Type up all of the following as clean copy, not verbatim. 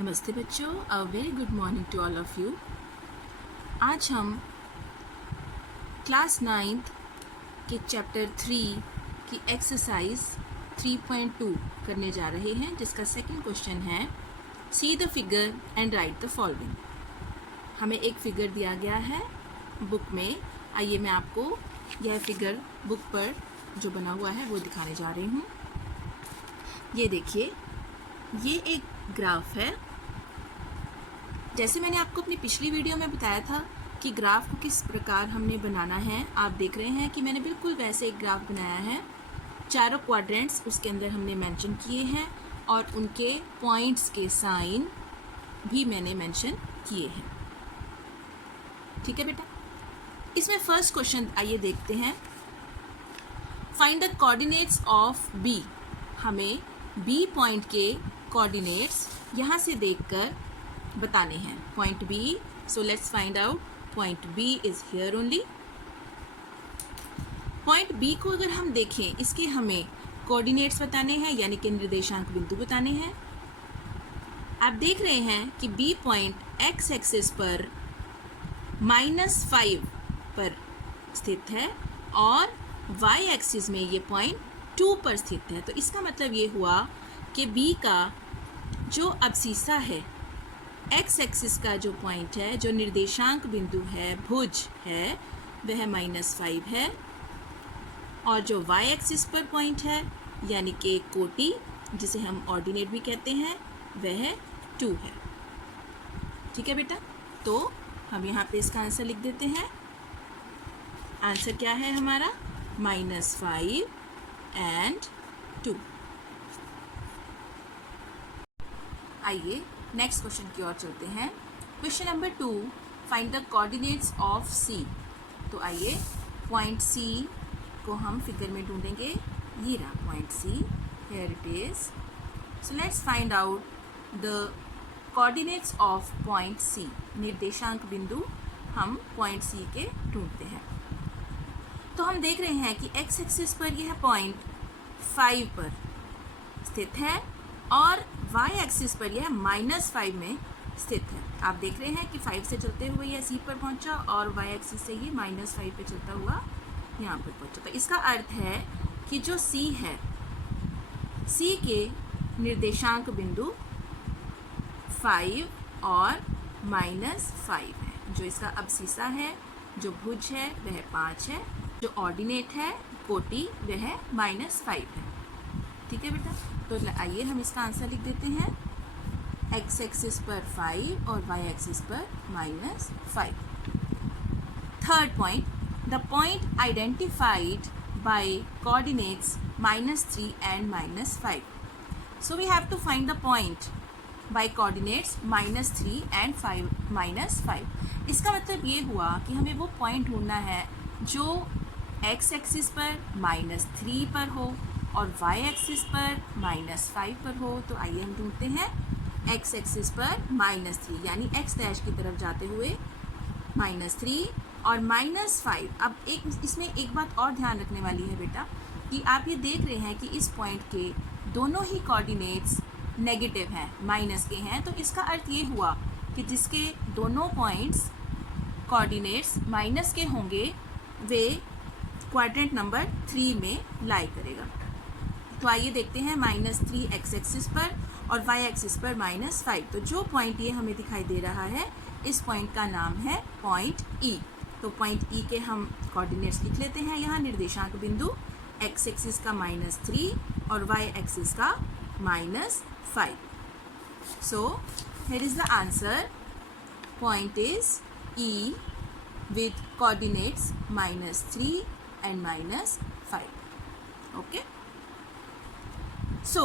नमस्ते बच्चों, a very good morning to all of you. आज हम क्लास 9th के चैप्टर 3 की एक्सरसाइज 3.2 करने जा रहे हैं, जिसका सेकंड क्वेश्चन है see the figure and right the following. हमें एक फिगर दिया गया है बुक में। आइए मैं आपको यह फिगर बुक पर जो बना हुआ है वो दिखाने जा रही हूँ। ये देखिए, ये एक ग्राफ है। जैसे मैंने आपको अपनी पिछली वीडियो में बताया था कि ग्राफ को किस प्रकार हमने बनाना है, आप देख रहे हैं कि मैंने बिल्कुल वैसे एक ग्राफ बनाया है। चारों क्वाड्रेंट्स उसके अंदर हमने मेंशन किए हैं और उनके पॉइंट्स के साइन भी मैंने मेंशन किए हैं। ठीक है बेटा, इसमें फर्स्ट क्वेश्चन आइए देखते हैं। Find the coordinates of B. हमें बी पॉइंट के कोऑर्डिनेट्स यहाँ से देखकर बताने हैं। Point B, so let's find out. Point B is here only. Point B को अगर हम देखें, इसके हमें कोऑर्डिनेट्स बताने हैं, यानी कि निर्देशांक बिंदु बताने हैं। आप देख रहे हैं कि बी पॉइंट एक्स एक्सिस पर -5 पर स्थित है और वाई एक्सिस में ये पॉइंट 2 पर स्थित है। तो इसका मतलब ये हुआ कि बी का जो अबसीसा है, एक्स एक्सिस का जो पॉइंट है, जो निर्देशांक बिंदु है, भुज है, वह -5 है और जो वाई एक्सिस पर पॉइंट है, यानी कि कोटि जिसे हम ऑर्डिनेट भी कहते हैं, वह 2 है। ठीक है बेटा, तो हम यहाँ पे इसका आंसर लिख देते हैं। आंसर क्या है हमारा? -5 एंड 2। आइए नेक्स्ट क्वेश्चन की ओर चलते हैं। Question number 2, find the coordinates of C. तो आइए पॉइंट सी को हम फिगर में ढूंढेंगे। ये रहा point C, here it is. So let's find out the coordinates of point C. निर्देशांक बिंदु हम पॉइंट सी के ढूंढते हैं। तो हम देख रहे हैं कि एक्स एक्सिस पर यह पॉइंट 5 पर स्थित है और वाई एक्सिस पर यह -5 में स्थित है। आप देख रहे हैं कि 5 से चलते हुए यह सी पर पहुंचा और वाई एक्सिस से ये -5 पे चलता हुआ यहाँ पर पहुंचा। तो इसका अर्थ है कि जो सी है, सी के निर्देशांक बिंदु 5 और -5 है। जो इसका अबसीसा है, जो भुज है, वह 5 है। जो ऑर्डिनेट है, कोटि, वह -5 है। ठीक है बेटा, तो आइए हम इसका आंसर लिख देते हैं। एक्स एक्सिस पर 5 और वाई एक्सिस पर -5। Third point, the point identified by coordinates -3 and -5। So we have to find the point by coordinates -3 and -5। इसका मतलब ये हुआ कि हमें वो पॉइंट ढूंढना है जो एक्स एक्सिस पर -3 पर हो और वाई एक्सिस पर -5 पर हो। तो आइए हम ढूंढते हैं एक्स एक्सिस पर -3, यानी एक्स डैश की तरफ जाते हुए -3 और -5। अब इसमें एक बात और ध्यान रखने वाली है बेटा, कि आप ये देख रहे हैं कि इस पॉइंट के दोनों ही कोऑर्डिनेट्स नेगेटिव हैं, माइनस के हैं। तो इसका अर्थ ये हुआ कि जिसके दोनों पॉइंट्स कोऑर्डिनेट्स माइनस के होंगे, वे क्वाड्रेंट नंबर 3 में लाई करेगा। तो आइए देखते हैं -3 एक्स एक्सिस पर और वाई एक्सिस पर -5। तो जो पॉइंट ये हमें दिखाई दे रहा है, इस पॉइंट का नाम है पॉइंट ई। तो पॉइंट ई के हम कोऑर्डिनेट्स लिख लेते हैं। यहाँ निर्देशांक बिंदु एक्स एक्सिस का -3 और वाई एक्सिस का -5। So here is the answer. Point is E with coordinates -3 and -5. Okay, so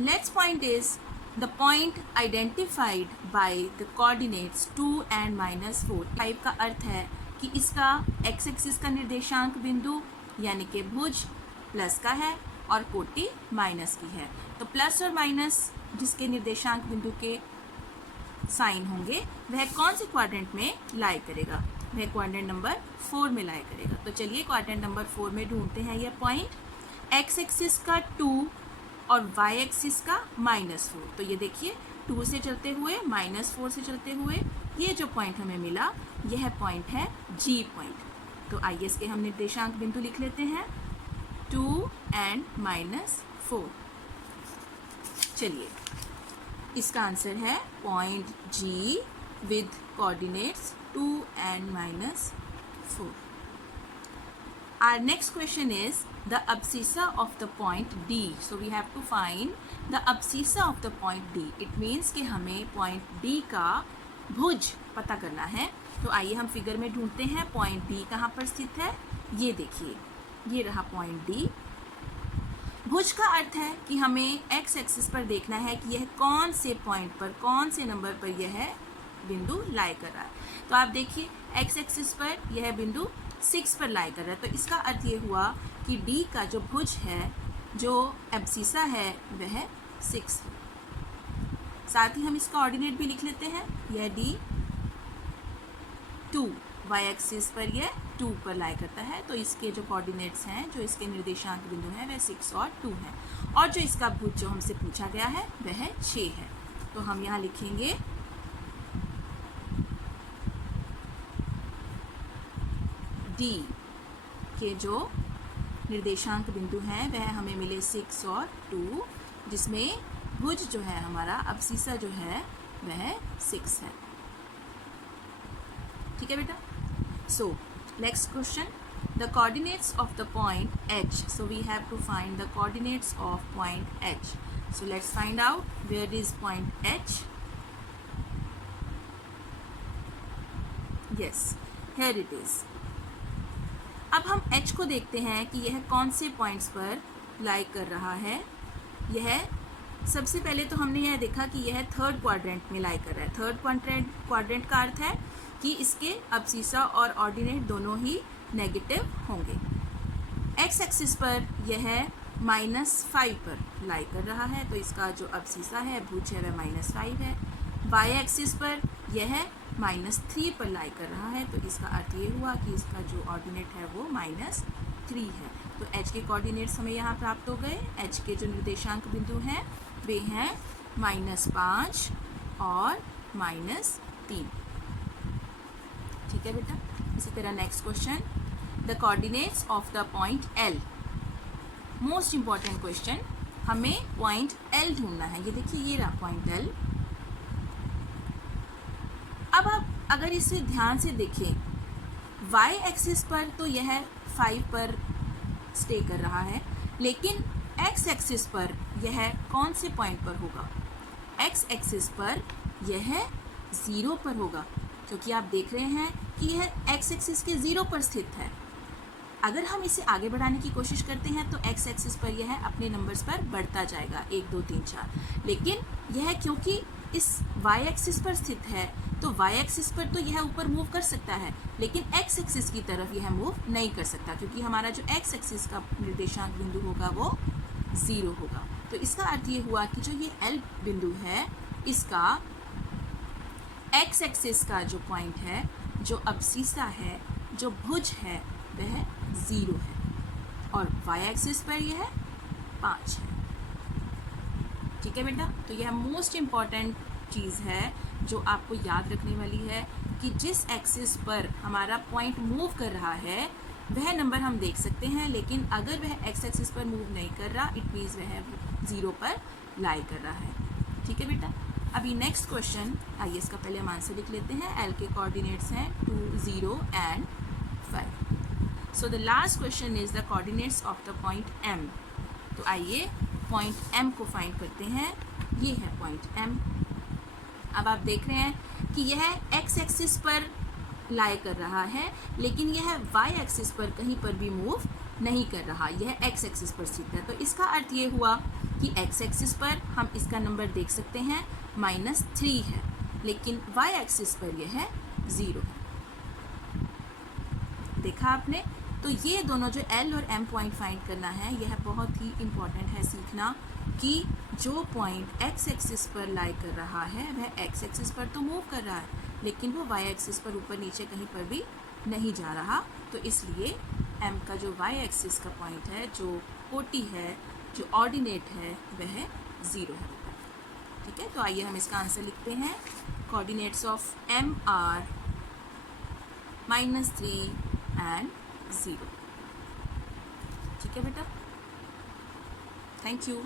next point is the point identified by the coordinates 2 and -4. 5 का अर्थ है कि इसका x एक्सिस का निर्देशांक बिंदु यानी कि भुज प्लस का है और कोटि माइनस की है। तो प्लस और माइनस जिसके निर्देशांक बिंदु के साइन होंगे, वह कौन से क्वाड्रेंट में लाई करेगा? वह क्वाड्रेंट नंबर 4 में लाई करेगा। तो चलिए क्वाड्रेंट नंबर 4 में ढूंढते हैं यह पॉइंट। एक्स एक्सिस का 2 और वाई एक्सिस का -4। तो ये देखिए 2 से चलते हुए -4 से चलते हुए ये जो पॉइंट हमें मिला यह पॉइंट है G पॉइंट। तो आइए इसके हम निर्देशांक बिंदु लिख लेते हैं 2 and -4। चलिए इसका आंसर है point G with coordinates 2 and -4। Our next question is the abscissa of the point D. So we have to find the abscissa of the point D. It means कि हमें point D का भुज पता करना है। तो आइए हम फिगर में ढूंढते हैं पॉइंट D कहाँ पर स्थित है। ये देखिए ये रहा पॉइंट D। भुज का अर्थ है कि हमें x एक्सिस पर देखना है कि यह कौन से पॉइंट पर, कौन से नंबर पर यह बिंदु लाई कर रहा है। तो आप देखिए x एक्सिस पर यह बिंदु 6 पर लाई कर रहा है। तो इसका अर्थ ये हुआ कि D का जो भुज है, जो एब्सिसा है, वह 6 है। साथ ही हम इसका ऑर्डिनेट भी लिख लेते हैं। यह D 2 वाई एक्सिस पर यह 2 पर लाई करता है। तो इसके जो कोऑर्डिनेट्स हैं, जो इसके निर्देशांक बिंदु हैं, वह 6 और 2 हैं। और जो इसका भुज जो हमसे पूछा गया है वह 6 है। तो हम यहाँ लिखेंगे D के जो निर्देशांक बिंदु हैं वह हमें मिले 6 और 2, जिसमें भुज जो है हमारा अब्सिसा जो है वह 6 है। ठीक है बेटा। So next question, the coordinates of the point H. So we have to find the coordinates of point H. So let's find out where is point H. Yes, here it is. अब हम H को देखते हैं कि यह कौन से points पर लाई कर रहा है। यह सबसे पहले तो हमने यह देखा कि यह थर्ड क्वाड्रेंट में लाई कर रहा है। थर्ड क्वाड्रेंट का अर्थ है कि इसके अब्सिसा और ऑर्डिनेट दोनों ही नेगेटिव होंगे। एक्स एक्सिस पर यह -5 पर लाई कर रहा है। तो इसका जो अब्सिसा है, भुज है, वह -5 है। वाई एक्सिस पर यह -3 पर लाई कर रहा है। तो इसका अर्थ ये हुआ कि इसका जो ऑर्डिनेट है वो -3 है। तो H के कोऑर्डिनेट्स हमें यहाँ प्राप्त हो गए। H के जो निर्देशांक बिंदु हैं वे हैं -5 और -3। ठीक है बेटा। इसी तरह next question, the coordinates of the point L। Most important question, हमें पॉइंट L ढूंढना है। ये देखिए ये रहा पॉइंट L। अब आप अगर इसे ध्यान से देखें, y एक्सिस पर तो यह 5 पर स्टे कर रहा है, लेकिन x एक्सिस पर यह कौन से पॉइंट पर होगा? x एक्सिस पर यह 0 पर होगा, क्योंकि आप देख रहे हैं कि यह x एक्सिस के 0 पर स्थित है। अगर हम इसे आगे बढ़ाने की कोशिश करते हैं तो x एक्सिस पर यह अपने नंबर्स पर बढ़ता जाएगा 1 2 3 4, लेकिन यह क्योंकि इस y एक्सिस पर स्थित है तो y एक्सिस पर तो यह ऊपर मूव कर सकता है, लेकिन x एक्सिस की तरफ यह मूव नहीं कर सकता, क्योंकि हमारा जो x एक्सिस का निर्देशांक बिंदु होगा वो 0 होगा। तो इसका अर्थ ये हुआ कि जो ये L बिंदु है, इसका x एक्सिस का जो पॉइंट है, जो अब्सिसा है, जो भुज है, वह 0 है और y एक्सिस पर यह 5 है। ठीक है बेटा। तो यह मोस्ट इम्पॉर्टेंट चीज़ है जो आपको याद रखने वाली है कि जिस एक्सिस पर हमारा पॉइंट मूव कर रहा है वह नंबर हम देख सकते हैं, लेकिन अगर वह एक्स एक्सिस पर मूव नहीं कर रहा, इट मीन्स वह 0 पर लाई कर रहा है। ठीक है बेटा। अभी नेक्स्ट क्वेश्चन, आइए इसका पहले हम आंसर लिख लेते हैं। L के कोऑर्डिनेट्स हैं 2 0 and 5। So the last question is the coordinates of the point M। तो आइए पॉइंट M को फाइंड करते हैं। ये है पॉइंट M। अब आप देख रहे हैं कि यह x एक्सिस पर लाई कर रहा है, लेकिन यह y एक्सिस पर कहीं पर भी मूव नहीं कर रहा, यह x एक्सिस पर स्थित है। तो इसका अर्थ ये हुआ कि x एक्सिस पर हम इसका नंबर देख सकते हैं -3 है, लेकिन y एक्सिस पर यह 0 है। देखा आपने। तो ये दोनों जो L और M पॉइंट फाइंड करना है, यह बहुत ही इम्पॉर्टेंट है सीखना कि जो पॉइंट x एक्सिस पर लाई कर रहा है वह x एक्सिस पर तो मूव कर रहा है, लेकिन वो y एक्सिस पर ऊपर नीचे कहीं पर भी नहीं जा रहा। तो इसलिए M का जो y एक्सिस का पॉइंट है, जो कोटि है, जो ऑर्डिनेट है वह 0 है बेटा। ठीक है, तो आइए हम इसका आंसर लिखते हैं। Coordinates of m are -3 and 0। ठीक है बेटा, थैंक यू।